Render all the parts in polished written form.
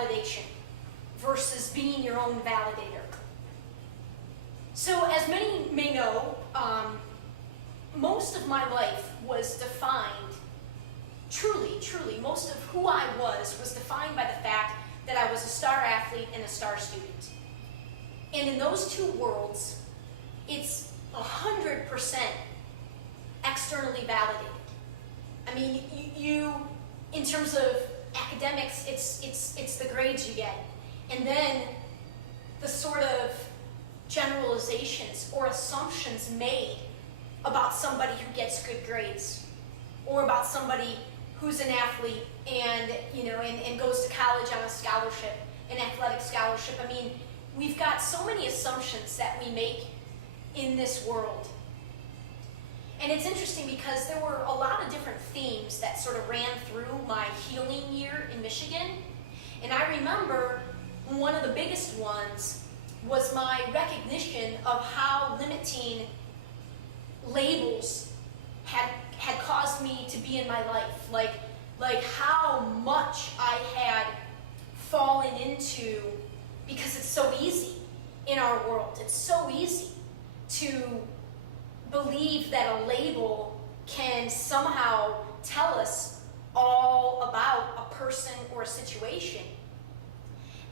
validation versus being your own validator. So as many may know, most of my life was defined, truly, most of who I was defined by the fact that I was a star athlete and a star student. And in those two worlds, it's 100% externally validated. I mean, you in terms of academics, it's the grades you get. And then the sort of generalizations or assumptions made about somebody who gets good grades, or about somebody who's an athlete and goes to college on a scholarship, an athletic scholarship. I mean, we've got so many assumptions that we make in this world. And it's interesting because there were a lot of different themes that sort of ran through my healing year in Michigan. And I remember one of the biggest ones was my recognition of how limiting labels had caused me to be in my life. Like how much I had fallen into, because it's so easy in our world. It's so easy to believe that a label can somehow tell us all about a person or a situation.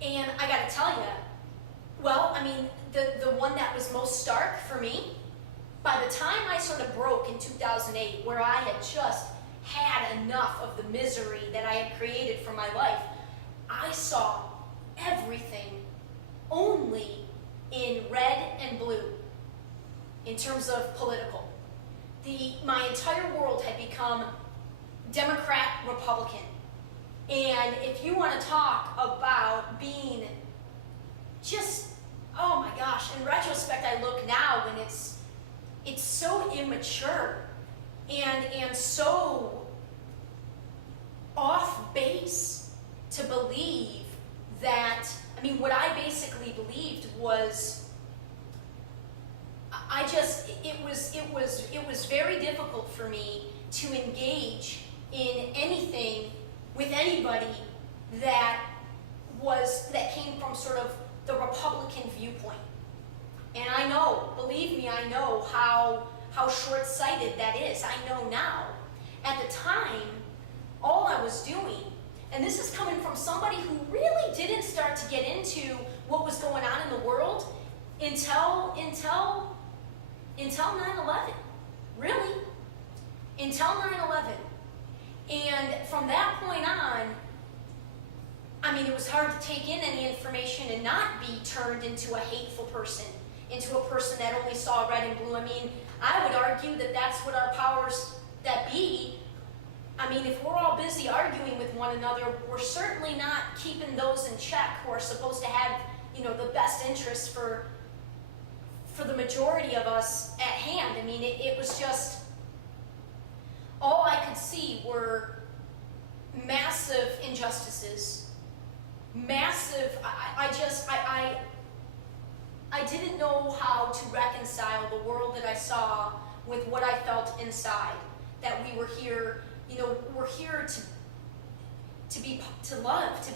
And I gotta tell you, well, I mean, the one that was most stark for me, by the time I sort of broke in 2008, where I had just had enough of the misery that I had created for my life, I saw everything only in red and blue in terms of political. My entire world had become Democrat, Republican. And if you want to talk about being just, oh my gosh, in retrospect I look now and it's so immature and so off base to believe that, I mean, what I basically believed was, it was very difficult for me to engage in anything with anybody that came from sort of the Republican viewpoint. And I know, believe me, I know how short-sighted that is. I know now. At the time, all I was doing, and this is coming from somebody who really didn't start to get into what was going on in the world until 9/11. Really. Until 9/11. And from that point on, I mean, it was hard to take in any information and not be turned into a hateful person, into a person that only saw red and blue. I mean, I would argue that that's what our powers that be, I mean, if we're all busy arguing with one another, we're certainly not keeping those in check who are supposed to have, the best interests for the majority of us at hand. I mean, it was just, all I could see were massive injustices, massive, I didn't know how to reconcile the world that I saw with what I felt inside, that we were here, we're here to love, to